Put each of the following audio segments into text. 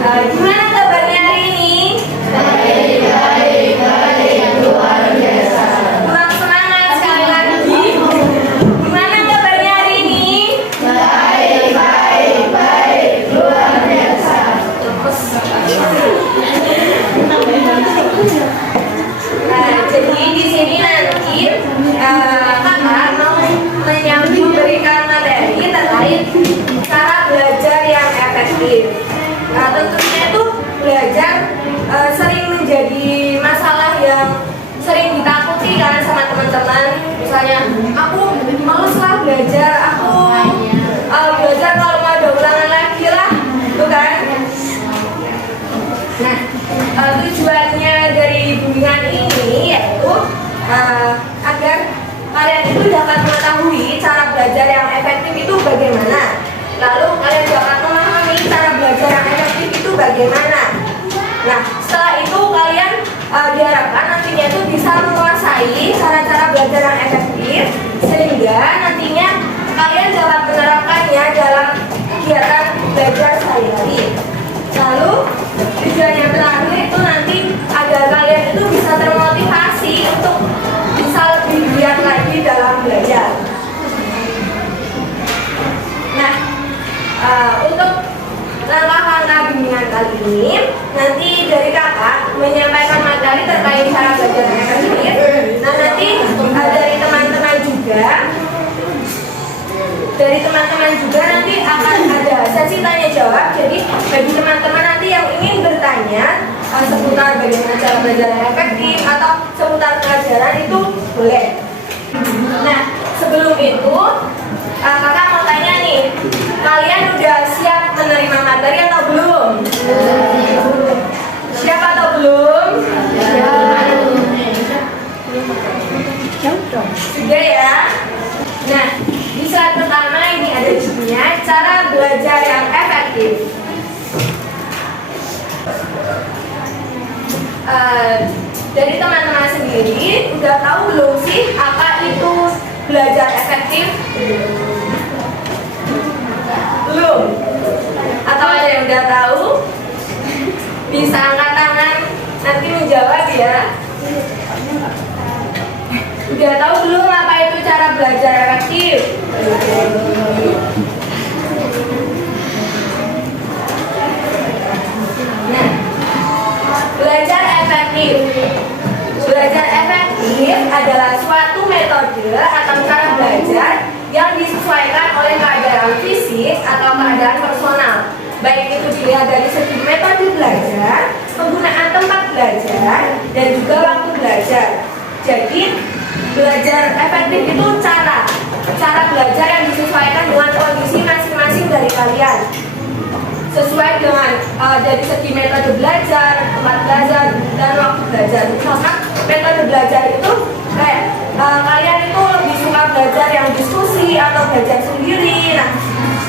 Gimana kabarnya hari ini? Baik, luar biasa. Kurang semangat sekali lagi. Gimana kabarnya hari ini? Baik, luar biasa. Nah, jadi di sini nanti kakak mau memberikan materi terkait cara belajar yang efektif. Nah, tentunya itu belajar sering menjadi masalah yang sering ditakuti kan sama teman-teman. Misalnya, aku males lah belajar, aku belajar kalau mau ada ulangan lagi lah, gitu kan? Nah, tujuannya dari bimbingan ini yaitu agar kalian itu dapat mengetahui cara belajar yang efektif itu bagaimana. Lalu kalian dapat memahami cara belajar yang efektif itu bagaimana. Nah, setelah itu kalian diharapkan nantinya itu bisa menguasai cara-cara belajar yang efektif sehingga nantinya kalian dapat menerapkannya dalam kegiatan belajar sehari-hari. Lalu tujuan yang terakhir itu nanti agar kalian itu bisa termotivasi untuk bisa lebih giat lagi dalam belajar. Nah, untuk langkah-langkah bimbingan kali ini nanti dari kakak menyampaikan materi terkait cara belajar yang efektif. Nah, nanti dari teman-teman juga nanti akan ada sesi tanya jawab. Jadi bagi teman-teman nanti yang ingin bertanya seputar bagaimana cara belajar yang efektif atau seputar pelajaran itu boleh. Nah, sebelum itu kakak mau tanya nih, kalian udah siap menerima materi atau belum? Siap atau belum? Sudah ya. Nah, di slide pertama ini ada isinya cara belajar yang efektif. Dari teman-teman sendiri udah tahu belum sih apa itu belajar efektif? Belum? Atau ada yang udah tahu? Bisa angkat tangan nanti menjawab ya. Udah tahu belum apa itu cara belajar efektif? Nah, belajar efektif. Belajar efektif adalah suatu metode atau cara belajar yang disesuaikan oleh keadaan fisik atau keadaan personal. Baik itu dilihat dari segi metode belajar, penggunaan tempat belajar, dan juga waktu belajar. Jadi, belajar efektif itu cara belajar yang disesuaikan dengan kondisi masing-masing dari kalian. Sesuai dengan dari segi metode belajar, tempat belajar, dan waktu belajar. Misalkan metode belajar itu kayak kalian itu lebih suka belajar yang diskusi atau belajar sendiri. Nah,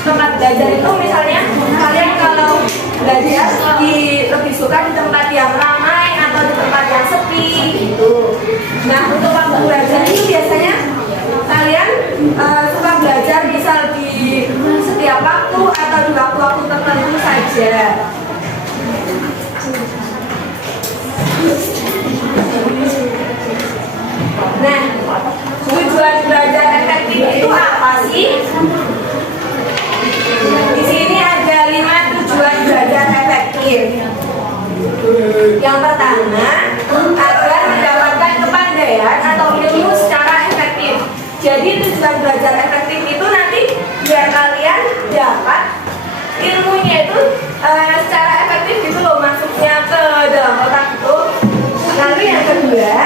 tempat belajar itu misalnya kalian kalau belajar lebih suka di tempat yang ramai atau di tempat yang sepi gitu. Nah, untuk waktu belajar itu biasanya kalian suka belajar bisa di setiap waktu atau di waktu-waktu tertentu saja. Nah, tujuan belajar efektif itu apa sih? Di sini ada 5 tujuan belajar efektif. Yang pertama, agar mendapatkan kepandaian atau ilmu secara efektif. Jadi tujuan belajar efektif itu nanti biar kalian dapat ilmunya itu secara efektif gitu loh, masuknya ke dalam otak itu. Lalu yang kedua,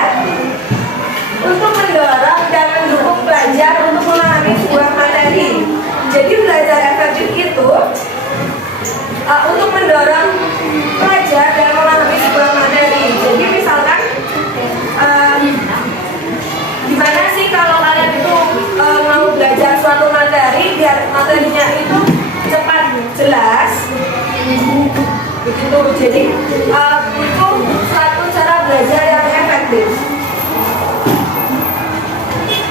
untuk mendorong dan mendukung pelajar untuk memahami sebuah materi. Jadi belajar efektif itu untuk mendorong pelajar dan memahami sebuah materi. Jadi misalkan gimana sih kalau kalian itu mau belajar suatu materi biar materinya itu cepat jelas begitu. Jadi itu suatu cara belajar yang efektif.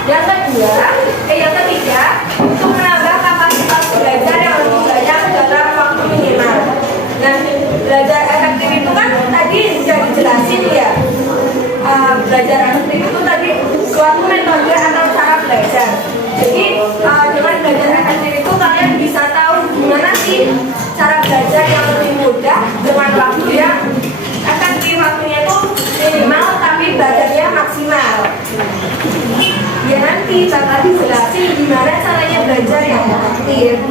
Yang ketiga, untuk menambah kapasitas belajar yang lebih banyak dalam waktu minimal. Nah, belajar efektif itu kan tadi sudah dijelasin ya. Belajar efektif itu tadi suatu metode atau cara belajar. Jadi dengan belajar efektif itu kalian bisa tahu gimana sih cara belajar yang lebih mudah dengan waktu yang efektif. Waktunya itu minimal tapi belajarnya maksimal. Ya nanti bakal dijelasin gimana caranya belajar yang efektif.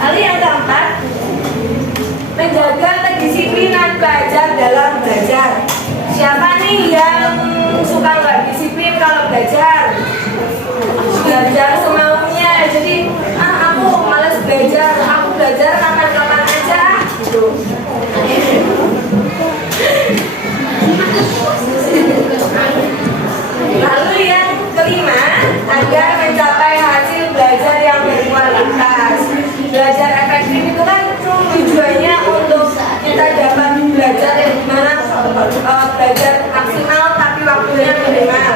Lalu yang keempat, menjaga kedisiplinan belajar dalam belajar. Siapa nih yang suka nggak disiplin kalau belajar? Belajar semaunya. Jadi aku malas belajar, aku belajar kapan-kapan aja. Gitu. Lalu yang kelima, agar mencapai hasil belajar yang berkualitas. Belajar efektif itu kan tujuannya untuk kita dapat belajar yang gimana, belajar maksimal tapi waktunya minimal.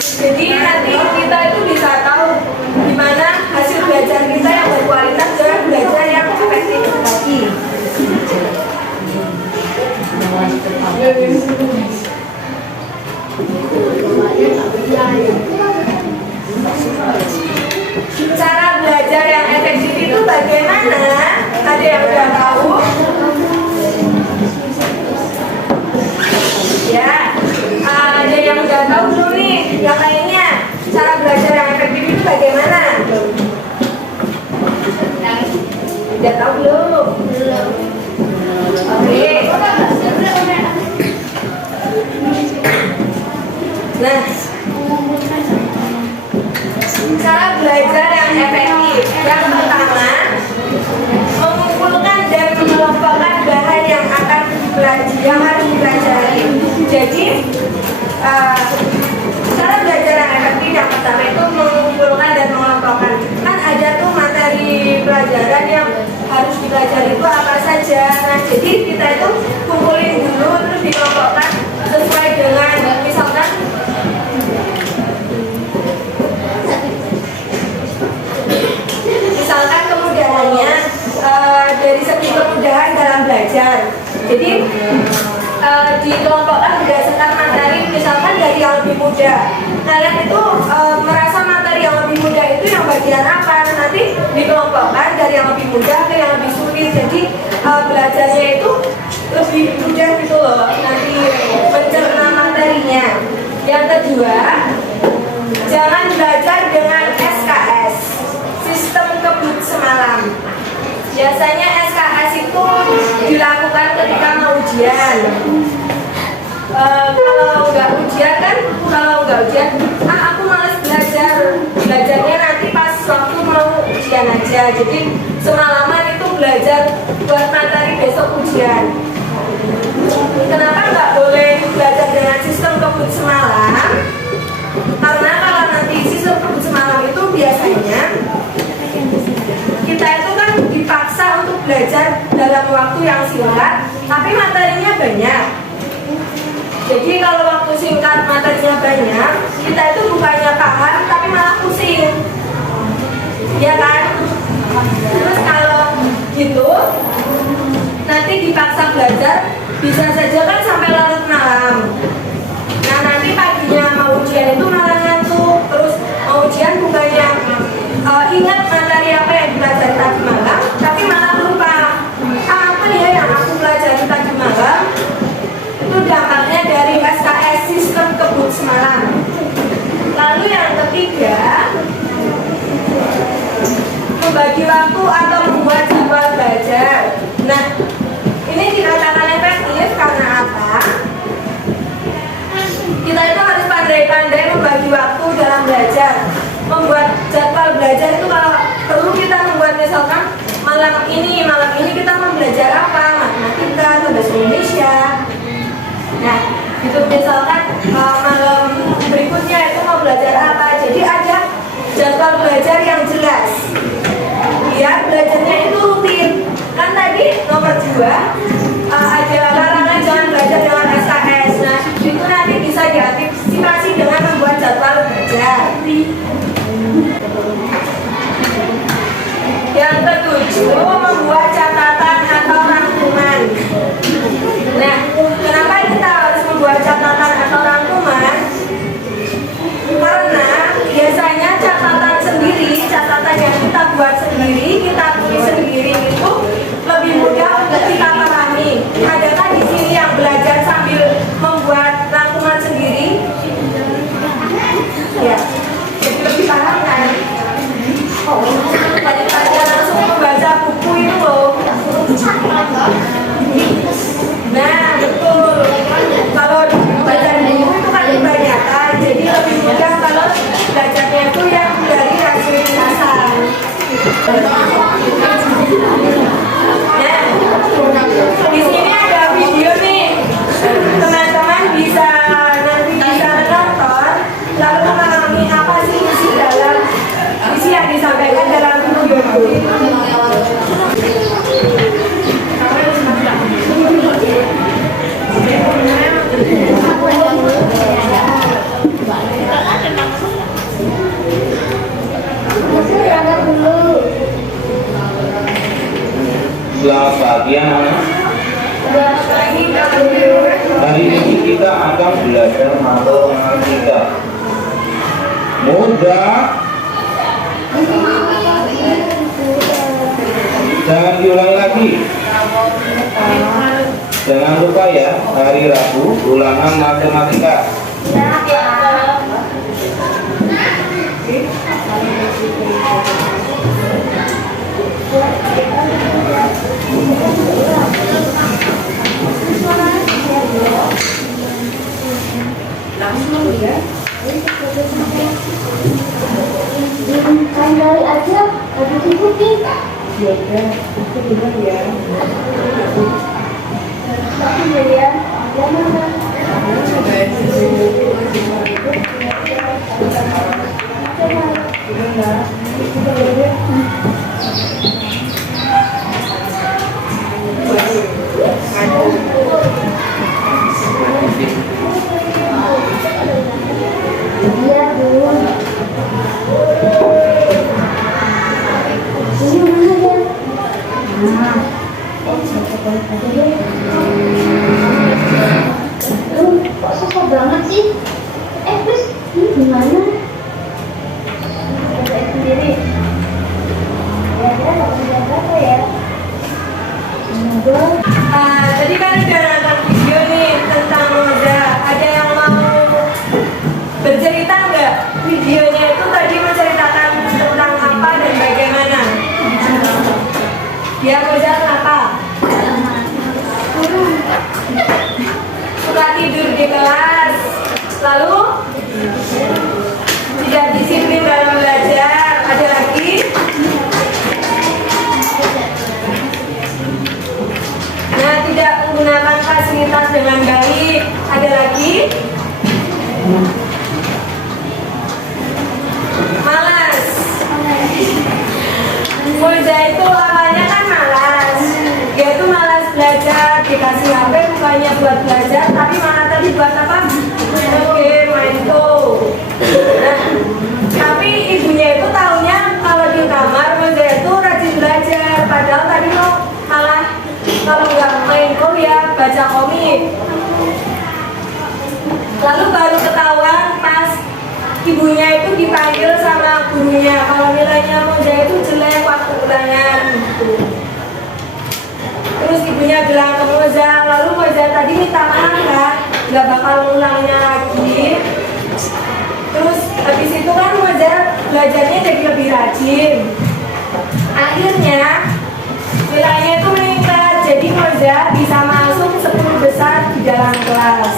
Jadi nanti kita itu bisa tahu gimana hasil belajar kita yang berkualitas dan belajar yang efektif lagi. Cara belajar yang efektif itu bagaimana? Ada yang sudah tahu? Ya, ada yang sudah tahu belum nih? Yang lainnya, cara belajar yang efektif itu bagaimana? Sudah tahu belum? Belum. Oke. Nah, cara belajar yang efektif. Yang pertama, mengumpulkan dan mengelompokkan bahan yang akan harus dipelajari. Jadi, cara belajar yang efektif yang pertama itu mengumpulkan dan mengelompokkan. Kan ada tuh materi pelajaran yang harus dipelajari itu apa saja. Nah, jadi kita itu kumpulin dulu terus dikelompokkan sesuai dengan misalkan kemudahannya dari segi kemudahan dalam belajar. Jadi dikelompokkan berdasarkan materi, misalkan dari yang lebih mudah. Kalian itu merasa materi yang lebih mudah itu yang bagian apa? Nanti dikelompokkan dari yang lebih mudah ke yang lebih sulit. Jadi belajarnya itu lebih mudah gitu loh. Nanti mencerna materinya. Yang kedua, jangan belajar dengan SKS, sistem kebut semalam. Biasanya SKS itu dilakukan ketika mau ujian. Kalau nggak ujian kan, aku malas belajarnya nanti pas waktu mau ujian aja. Jadi semalaman itu belajar buat materi besok ujian. Kenapa nggak boleh belajar dengan sistem kebut semalam? Karena kalau nanti sistem kebut semalam itu biasanya kita itu kan dipaksa untuk belajar dalam waktu yang singkat, tapi materinya banyak. Jadi kalau waktu singkat materinya banyak, kita itu bukannya paham, tapi malah pusing, ya kan? Terus kalau gitu, nanti dipaksa belajar, bisa saja kan sampai larut malam. Nah nanti paginya mau ujian itu malah ngantuk, terus mau ujian bukannya ingat materi apa yang dipelajari tadi malam, tapi malah lupa apa ya yang aku pelajari tadi malam. Itu dampaknya dari SKS, sistem kebut semalam. Lalu yang ketiga, membagi waktu atau membuat jadwal belajar. Nah, ini dikatakan efektif karena apa? Kita itu harus pandai-pandai membagi waktu dalam belajar. Membuat jadwal belajar itu kalau perlu kita membuat, misalkan malam ini kita mau belajar apa? Matematika atau bahasa Indonesia. Nah, itu misalkan malam berikutnya itu mau belajar apa? Jadi ada jadwal belajar yang jelas. Biar belajarnya itu rutin. Kan tadi nomor 2 ada larangan jangan belajar dengan SKS. Nah, itu nanti bisa diantisipasi dengan membuat jadwal belajar. Yang ke-7, membuat catatan atau rangkuman Hari ini kita akan belajar matematika. Mudah. Jangan diulangi lagi. Jangan lupa ya, hari Rabu ulangan matematika. Kali aja, habis ikutin. Ya udah, itu juga ya. Tapi ya, ya mama. Iya, Bu. Ini mana ya? Nah, kok susah banget sih? Terus ini gimana? Saya sendiri. Ya, nggak bisa apa ya? Enggak. Tadi kan udah nonton video nih tentang Moza. Ada yang mau bercerita nggak? Videonya itu tadi menceritakan tentang apa dan bagaimana? Ya Moza kenapa? Suka tidur di kelas, lalu tidak disiplin dalam belajar. Ada lagi? Nah, tidak menggunakan fasilitas dengan baik. Ada lagi? Malas. Moza itu awalnya kan malas. Dia tuh malas belajar, dikasih HP bukannya buat belajar, tapi malah tadi buat apa? Oke, main tuh. Nah, tapi ibunya itu taunya kalau di kamar Moza itu rajin belajar, padahal tadi mau malah kalau nggak main ya baca komik. Lalu baru ketahuan pas ibunya itu dipanggil sama gurunya kalau nilainya Moza itu jelek waktu ulangan gitu. Terus ibunya bilang ke Moza, lalu Moza tadi minta maaf kan, nggak bakal ulangnya lagi. Terus habis itu kan Moza belajarnya jadi lebih rajin. Akhirnya nilainya itu meningkat, jadi Moza bisa masuk 10 besar di dalam kelas.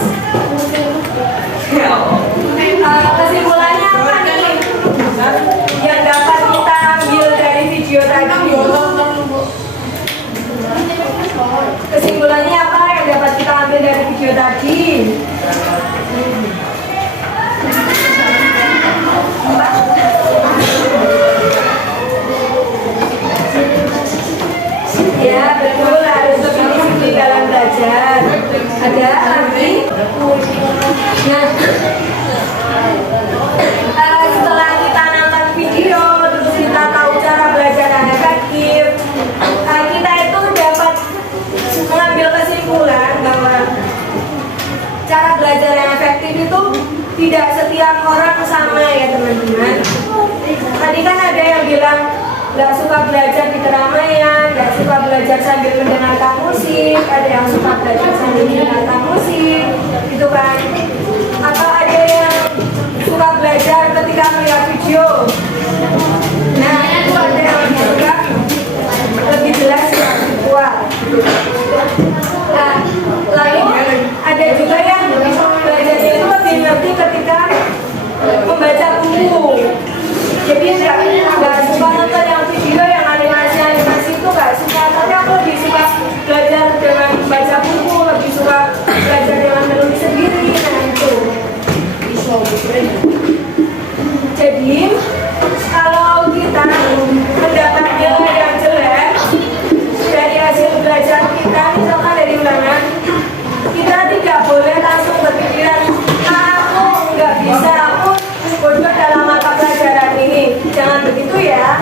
Kesimpulannya apa nih yang dapat kita ambil dari video tadi? Kesimpulannya apa yang dapat kita ambil dari video tadi? Ya betul, harus lebih disiplin dalam belajar. Ada lagi? Nah, setelah kita nonton video, terus kita tahu cara belajar yang efektif, kita itu dapat mengambil kesimpulan bahwa cara belajar yang efektif itu tidak setiap orang sama ya teman-teman. Tadi kan ada yang bilang nggak suka belajar di keramaian, nggak suka belajar sambil mendengarkan musik, ada yang suka belajar sambil mendengarkan musik, gitu kan? Atau ada yang suka belajar ketika melihat video. Nah, itu ada yang suka lebih jelas ya, kuat. Nah, lalu ada juga yang belajarnya itu lebih ngerti ketika membaca buku. Jadi nggak suka nonton yang video yang animasi itu nggak suka, tapi aku lebih suka belajar dengan baca buku, lebih suka belajar dengan menulis sendiri. Nah itu. Jadi kalau kita mendapat nilai yang jelek dari hasil belajar kita, misalkan dari ulangan, kita tidak boleh langsung berpikiran, aku nggak bisa, aku bodoh dalam mata pelajaran ini. Jangan begitu ya.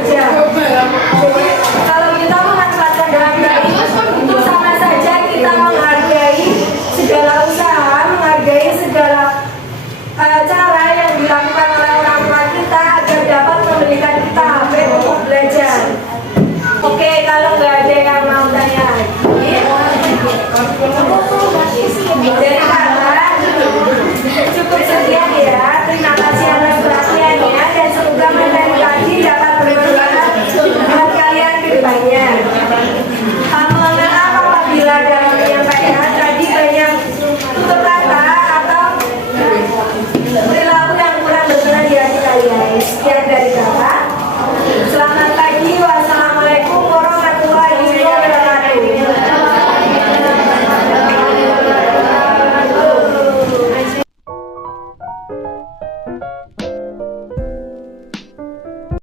bekerja.